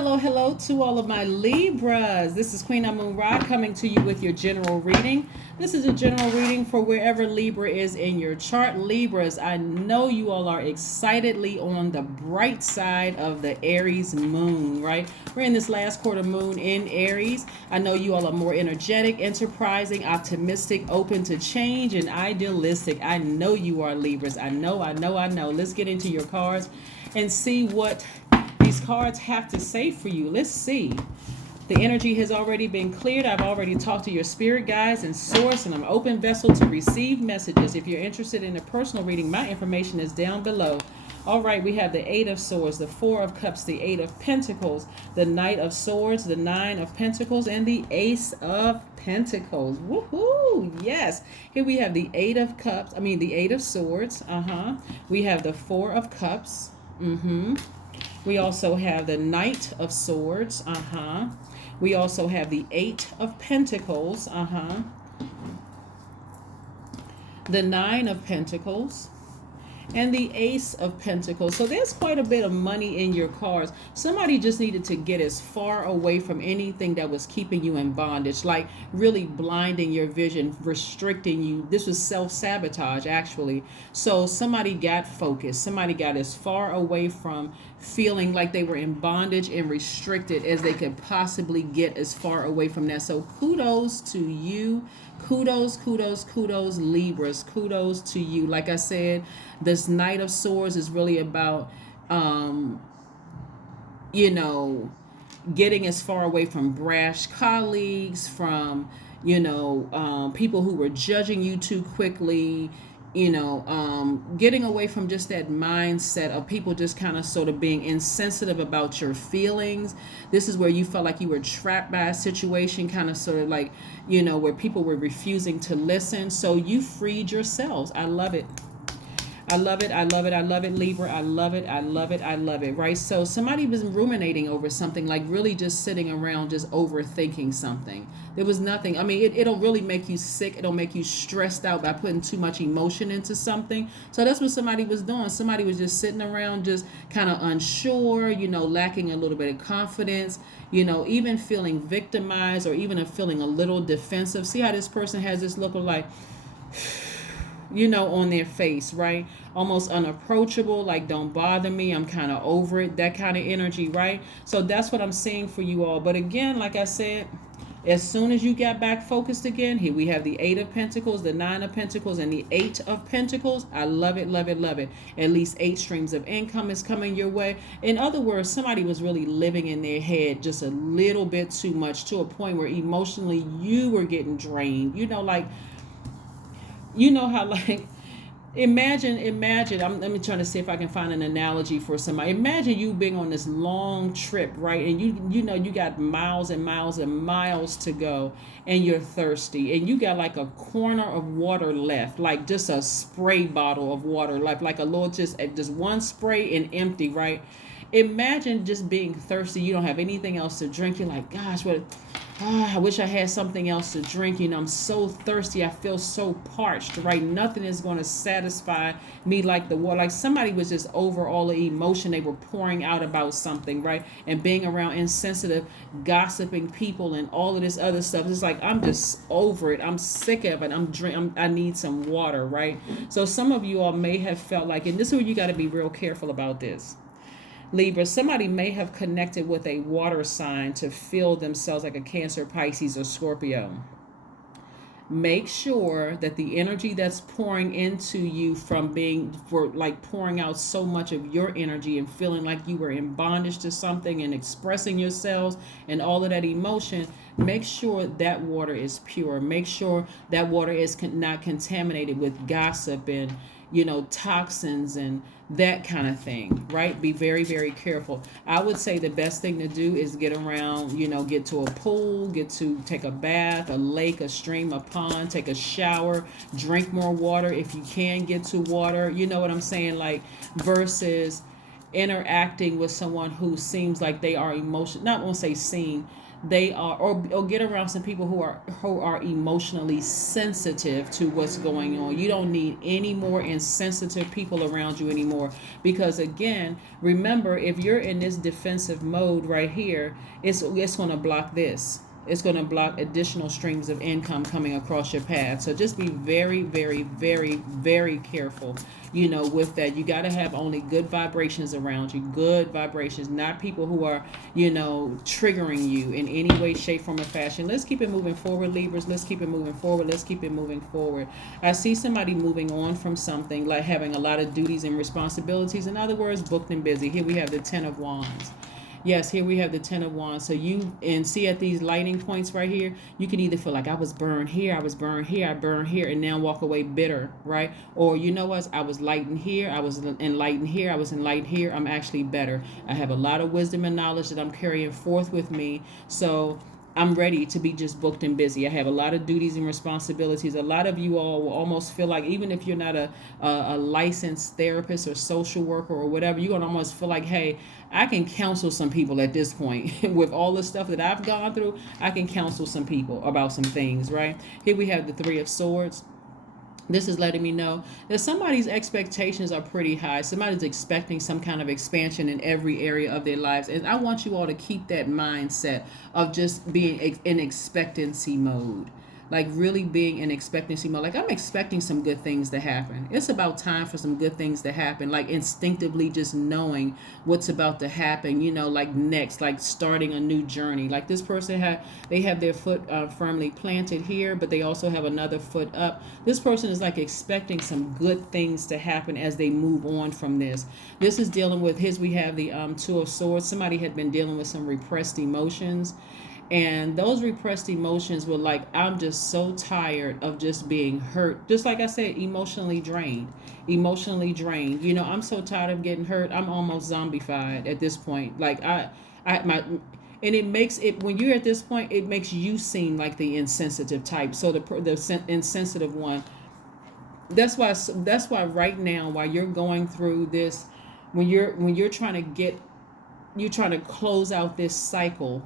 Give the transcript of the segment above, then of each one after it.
Hello to all of my Libras. This is Queen Amun Ra coming to you with your general reading. This is a general reading for wherever Libra is in your chart. Libras, I know you all are excitedly on the bright side of the Aries moon, right? We're in this last quarter moon in Aries. I know you all are more energetic, enterprising, optimistic, open to change, and idealistic. I know you are Libras. I know. Let's get into your cards and see what these cards have to say for you. Let's see. The energy has already been cleared. I've already talked to your spirit guides and source, and I'm an open vessel to receive messages. If you're interested in a personal reading, my information is down below. All right, we have the Eight of Swords, the Four of Cups, the Eight of Pentacles, the Knight of Swords, the Nine of Pentacles, and the Ace of Pentacles. Woohoo! Yes. Here we have the Eight of Cups. The Eight of Swords. We have the Four of Cups. We also have the Knight of Swords. We also have the Eight of Pentacles. The Nine of Pentacles. And the Ace of Pentacles. So there's quite a bit of money in your cards. Somebody just needed to get as far away from anything that was keeping you in bondage, like really blinding your vision, restricting you. This was self-sabotage, actually. So somebody got focused. Somebody got as far away from feeling like they were in bondage and restricted as they could possibly get as far away from that. So kudos to you. Kudos, Libras. Kudos to you. Like I said, this Knight of Swords is really about, getting as far away from brash colleagues, from, people who were judging you too quickly, getting away from just that mindset of people just kind of sort of being insensitive about your feelings. This is where you felt like you were trapped by a situation, kind of sort of like, where people were refusing to listen. So you freed yourselves. I love it. I love it, Libra. I love it, right? So somebody was ruminating over something, like really just sitting around just overthinking something. There was nothing. It'll really make you sick. It'll make you stressed out by putting too much emotion into something. So that's what somebody was doing. Somebody was just sitting around just kind of unsure, lacking a little bit of confidence, even feeling victimized, or even feeling a little defensive. See how this person has this look of like, on their face, right? Almost unapproachable, like don't bother me, I'm kind of over it, that kind of energy, right? So that's what I'm seeing for you all. But again, like I said, as soon as you got back focused again, here we have the Eight of Pentacles, the Nine of Pentacles, and the Eight of Pentacles. I love it. At least 8 streams of income is coming your way. In other words, somebody was really living in their head just a little bit too much, to a point where emotionally you were getting drained. Imagine, let me try to see if I can find an analogy for somebody. Imagine you being on this long trip, right? And you got miles and miles and miles to go, and you're thirsty, and you got like a corner of water left, like just a spray bottle of water left, like a little, just one spray and empty, right? Imagine just being thirsty. You don't have anything else to drink. You're like, gosh, I wish I had something else to drink. I'm so thirsty. I feel so parched, right? Nothing is going to satisfy me like the water. Like somebody was just over all the emotion they were pouring out about something, right? And being around insensitive, gossiping people and all of this other stuff. It's like, I'm just over it. I'm sick of it. I need some water, right? So some of you all may have felt like, and this is where you got to be real careful about this, Libra, somebody may have connected with a water sign to feel themselves like a Cancer, Pisces, or Scorpio. Make sure that the energy that's pouring into you for pouring out so much of your energy and feeling like you were in bondage to something and expressing yourselves and all of that emotion, make sure that water is pure. Make sure that water is not contaminated with gossip and toxins and that kind of thing, right? Be very, very careful. I would say the best thing to do is get around, get to a pool, take a bath, a lake, a stream, a pond, take a shower, drink more water if you can get to water. You know what I'm saying? Like, versus interacting with someone who seems like they are emotional, not want to say seem, they are, or get around some people who are emotionally sensitive to what's going on. You don't need any more insensitive people around you anymore, because again, remember, if you're in this defensive mode right here, it's going to block this. It's going to block additional streams of income coming across your path. So just be very, very, very, very careful, with that. You got to have only good vibrations around you, good vibrations, not people who are, triggering you in any way, shape, form, or fashion. Let's keep it moving forward, Libras. Let's keep it moving forward. Let's keep it moving forward. I see somebody moving on from something, like having a lot of duties and responsibilities. In other words, booked and busy. Here we have the Ten of Wands. Yes, here we have the Ten of Wands. So see at these lighting points right here, you can either feel like I was burned here, I was burned here, I burned here, and now walk away bitter, right? Or I was lightened here, I was enlightened here, I was enlightened here, I'm actually better. I have a lot of wisdom and knowledge that I'm carrying forth with me. So I'm ready to be just booked and busy. I have a lot of duties and responsibilities. A lot of you all will almost feel like, even if you're not a licensed therapist or social worker or whatever, you're going to almost feel like, hey, I can counsel some people at this point. With all the stuff that I've gone through, I can counsel some people about some things, right? Here we have the Three of Swords. This is letting me know that somebody's expectations are pretty high. Somebody's expecting some kind of expansion in every area of their lives. And I want you all to keep that mindset of just being in expectancy mode. Like really being in expectancy mode. Like I'm expecting some good things to happen. It's about time for some good things to happen. Like instinctively just knowing what's about to happen, like next, like starting a new journey. Like this person they have their foot firmly planted here, but they also have another foot up. This person is like expecting some good things to happen as they move on from this. This is dealing with we have the Two of Swords. Somebody had been dealing with some repressed emotions. And those repressed emotions were like, I'm just so tired of just being hurt. Just like I said, emotionally drained. I'm so tired of getting hurt. I'm almost zombified at this point. Like and it makes it, when you're at this point, it makes you seem like the insensitive type. So the insensitive one. That's why right now, while you're going through this, when you're trying to close out this cycle,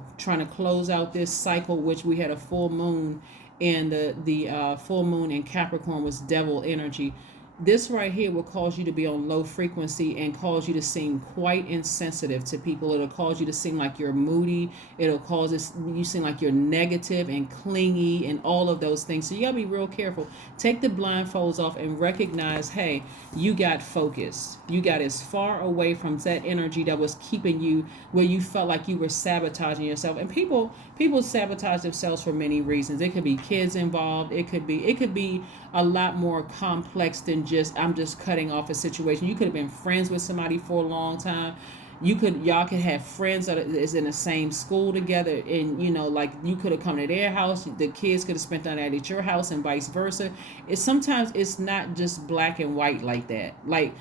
which we had a full moon, and the full moon in Capricorn was devil energy. This right here will cause you to be on low frequency and cause you to seem quite insensitive to people. It'll cause you to seem like you're moody. It'll cause you seem like you're negative and clingy and all of those things. So you gotta be real careful. Take the blindfolds off and recognize, hey, you got focused. You got as far away from that energy that was keeping you where you felt like you were sabotaging yourself. And people sabotage themselves for many reasons. It could be kids involved. It could be a lot more complex than I'm just cutting off a situation. You could have been friends with somebody for a long time. Y'all could have friends that is in the same school together, and like you could have come to their house. The kids could have spent the night at your house, and vice versa. Sometimes it's not just black and white like that. Like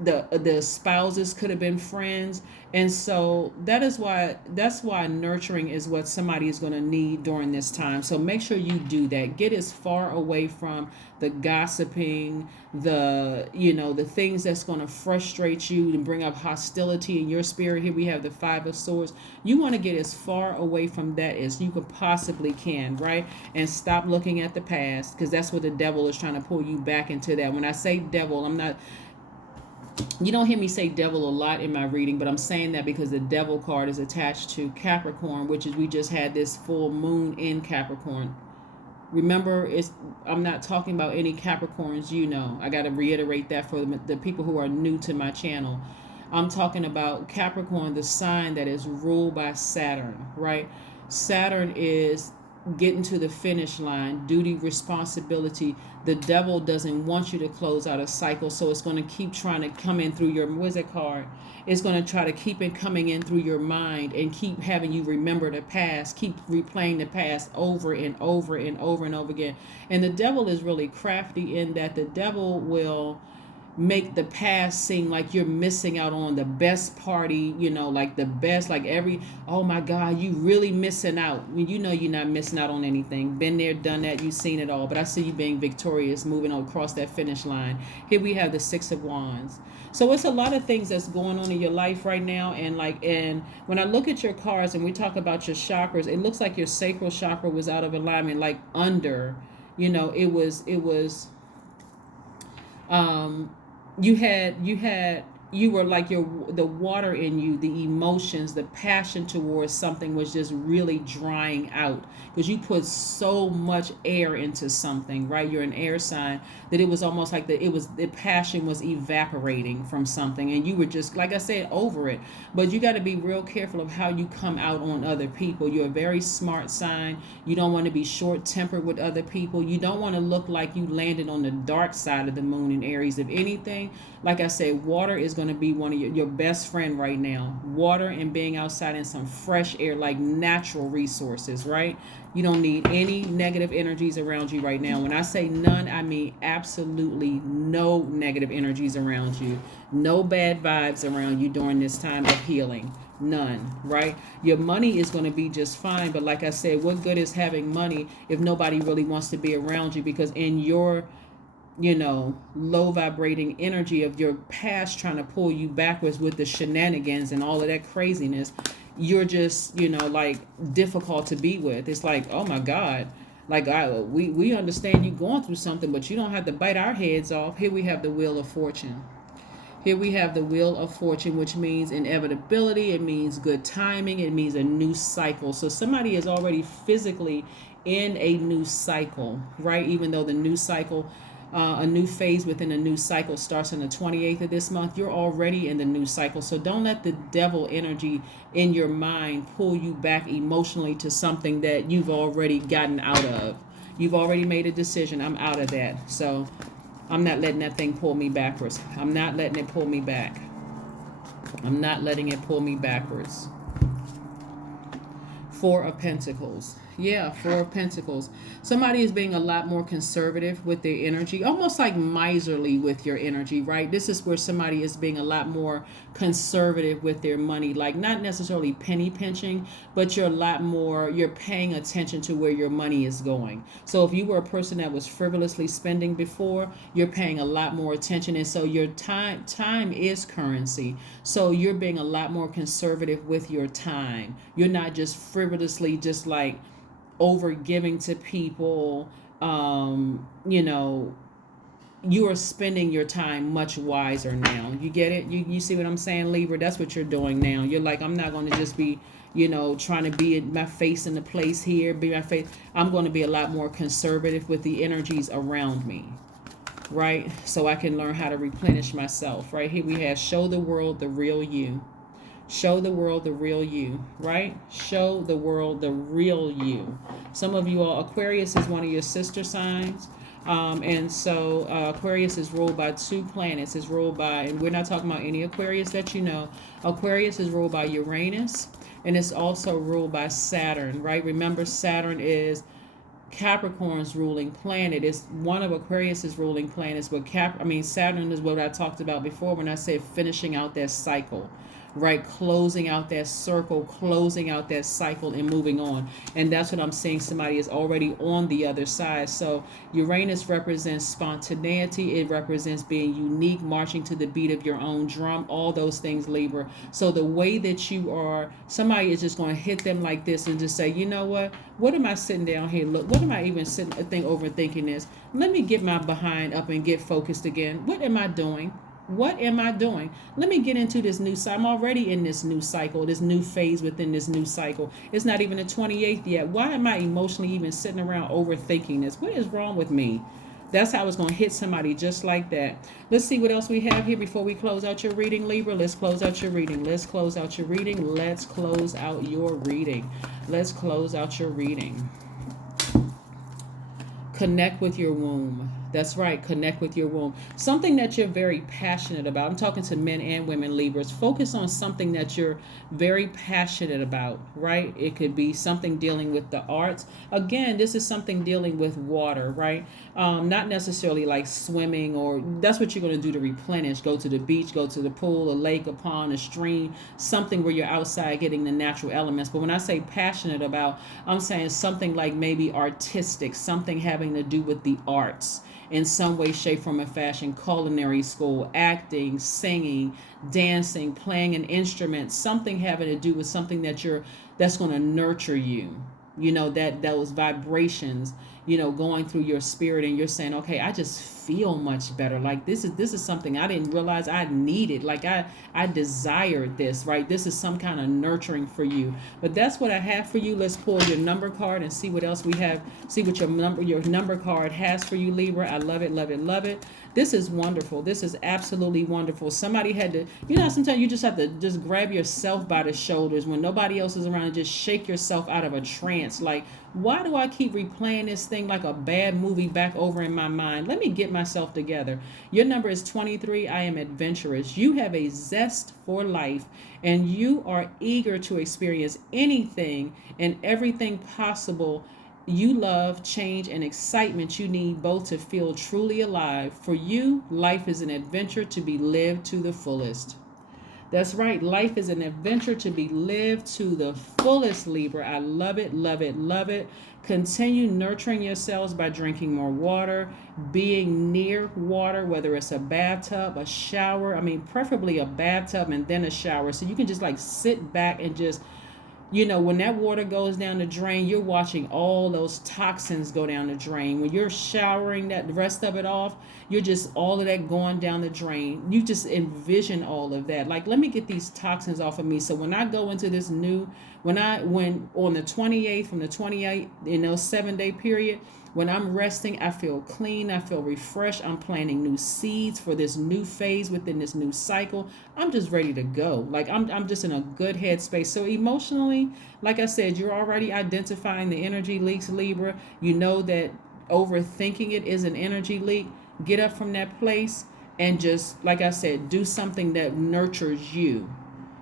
the spouses could have been friends. And so that's why nurturing is what somebody is going to need during this time. So make sure you do that. Get as far away from the gossiping, the things that's going to frustrate you and bring up hostility in your spirit. Here we have the Five of Swords. You want to get as far away from that as you could possibly can, right? And stop looking at the past, because that's what the devil is trying to pull you back into that. When I say devil, you don't hear me say devil a lot in my reading, but I'm saying that because the devil card is attached to Capricorn, which is, we just had this full moon in Capricorn. Remember, I'm not talking about any Capricorns, I got to reiterate that for the people who are new to my channel. I'm talking about Capricorn, the sign that is ruled by Saturn, right? Saturn is getting to the finish line, duty, responsibility. The devil doesn't want you to close out a cycle, so it's going to keep trying to come in through your wizard card. It's going to try to keep it coming in through your mind and keep having you remember the past, keep replaying the past over and over and over and over again. And the devil is really crafty in that the devil will make the past seem like you're missing out on the best party, like the best, like oh my God, you really missing out when you know you're not missing out on anything. Been there, done that, you've seen it all. But I see you being victorious, moving across that finish line. Here we have the Six of Wands. So it's a lot of things that's going on in your life right now. And when I look at your cards and we talk about your chakras, it looks like your sacral chakra was out of alignment, like under, it was you were like the water in you, the emotions, the passion towards something was just really drying out because you put so much air into something, right? You're an air sign, that it was almost like the passion was evaporating from something, and you were just, like I said, over it. But you got to be real careful of how you come out on other people. You're a very smart sign. You don't want to be short-tempered with other people. You don't want to look like you landed on the dark side of the moon in Aries. If anything, like I said, water is going to be one of your best friend right now. Water and being outside in some fresh air, like natural resources, right? You don't need any negative energies around you right now. When I say none, I mean absolutely no negative energies around you. No bad vibes around you during this time of healing. None, right? Your money is going to be just fine. But like I said, what good is having money if nobody really wants to be around you? Because in your low vibrating energy of your past trying to pull you backwards with the shenanigans and all of that craziness, you're just, like difficult to be with. It's like, oh my God, like we understand you going through something, but you don't have to bite our heads off. Here we have the Wheel of Fortune. Here we have the Wheel of Fortune, which means inevitability. It means good timing. It means a new cycle. So somebody is already physically in a new cycle, right? Even though the new cycle, a new phase within a new cycle starts on the 28th of this month, you're already in the new cycle. So don't let the devil energy in your mind pull you back emotionally to something that you've already gotten out of. You've already made a decision. I'm out of that. So I'm not letting that thing pull me backwards. I'm not letting it pull me back. I'm not letting it pull me backwards. Four of Pentacles. Yeah, Four of Pentacles. Somebody is being a lot more conservative with their energy, almost like miserly with your energy, right? This is where somebody is being a lot more conservative with their money, like not necessarily penny pinching, but you're paying attention to where your money is going. So if you were a person that was frivolously spending before, you're paying a lot more attention. And so your time is currency. So you're being a lot more conservative with your time. You're not just frivolously just like over giving to people. You are spending your time much wiser now. You get it? You see what I'm saying, Libra? That's what you're doing now. You're like, I'm not going to just be, trying to be my face in the place here, be my face. I'm going to be a lot more conservative with the energies around me, right? So I can learn how to replenish myself. Right here we have show the world the real you. Show the world the real you, right? Show the world the real you. Some of you all, Aquarius is one of your sister signs. And so Aquarius is ruled by two planets. It's ruled by, and we're not talking about any Aquarius that you know. Aquarius is ruled by Uranus, and it's also ruled by Saturn, right? Remember, Saturn is Capricorn's ruling planet. Is one of Aquarius's ruling planets, but Saturn is what I talked about before when I said finishing out that cycle, right? Closing out that circle, closing out that cycle and moving on. And that's what I'm saying. Somebody is already on the other side. So Uranus represents spontaneity. It represents being unique, marching to the beat of your own drum, all those things, Libra. So the way that you are, somebody is just going to hit them like this and just say, you know what am I sitting down here? Look, what am I even overthinking this? Let me get my behind up and get focused again. What am I doing? What am I doing? Let me get into this new cycle. I'm already in this new cycle, this new phase within this new cycle. It's not even the 28th yet. Why am I emotionally even sitting around overthinking this? What is wrong with me? That's how it's going to hit somebody just like that. Let's see what else we have here before we close out your reading, Libra. Let's close out your reading. Let's close out your reading. Let's close out your reading. Let's close out your reading. Connect with your womb. That's right. Connect with your womb. Something that you're very passionate about. I'm talking to men and women Libras. Focus on something that you're very passionate about, right? It could be something dealing with the arts. Again, this is something dealing with water, right? Not necessarily like swimming, or that's what you're going to do to replenish. Go to the beach, go to the pool, a lake, a pond, a stream, something where you're outside getting the natural elements. But when I say passionate about, I'm saying something like maybe artistic, something having to do with the arts in some way, shape, form, and fashion. Culinary school, acting, singing, dancing, playing an instrument, something having to do with something that's going to nurture you. That those vibrations, going through your spirit, and you're saying, okay, I just feel much better. Like this is something I didn't realize I needed. Like I desired this, right? This is some kind of nurturing for you. But that's what I have for you. Let's pull your number card and see what else we have. See what your number card has for you, Libra. I love it, love it, love it. This is wonderful. This is absolutely wonderful. Somebody had to, sometimes you just have to just grab yourself by the shoulders when nobody else is around and just shake yourself out of a trance. Like, why do I keep replaying this thing like a bad movie back over in my mind? Let me get myself together. Your number is 23. I am adventurous. You have a zest for life, and you are eager to experience anything and everything possible. You love change and excitement you need both to feel truly alive. For you, life is an adventure to be lived to the fullest. That's right. Life is an adventure to be lived to the fullest, Libra. I love it, love it, love it. Continue nurturing yourselves by drinking more water, being near water, whether it's a bathtub, a shower. Preferably a bathtub and then a shower. So you can just like sit back and just, when that water goes down the drain, you're watching all those toxins go down the drain. When you're showering that the rest of it off, you're just all of that going down the drain. You just envision all of that. Like, let me get these toxins off of me. So when I go into this when on the 28th, from the 28th, 7-day period, when I'm resting, I feel clean. I feel refreshed. I'm planting new seeds for this new phase within this new cycle. I'm just ready to go. Like I'm just in a good headspace. So emotionally, like I said, you're already identifying the energy leaks, Libra. You know that overthinking it is an energy leak. Get up from that place and just, like I said, do something that nurtures you.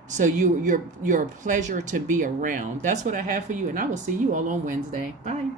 So you're a pleasure to be around. That's what I have for you, and I will see you all on Wednesday. Bye.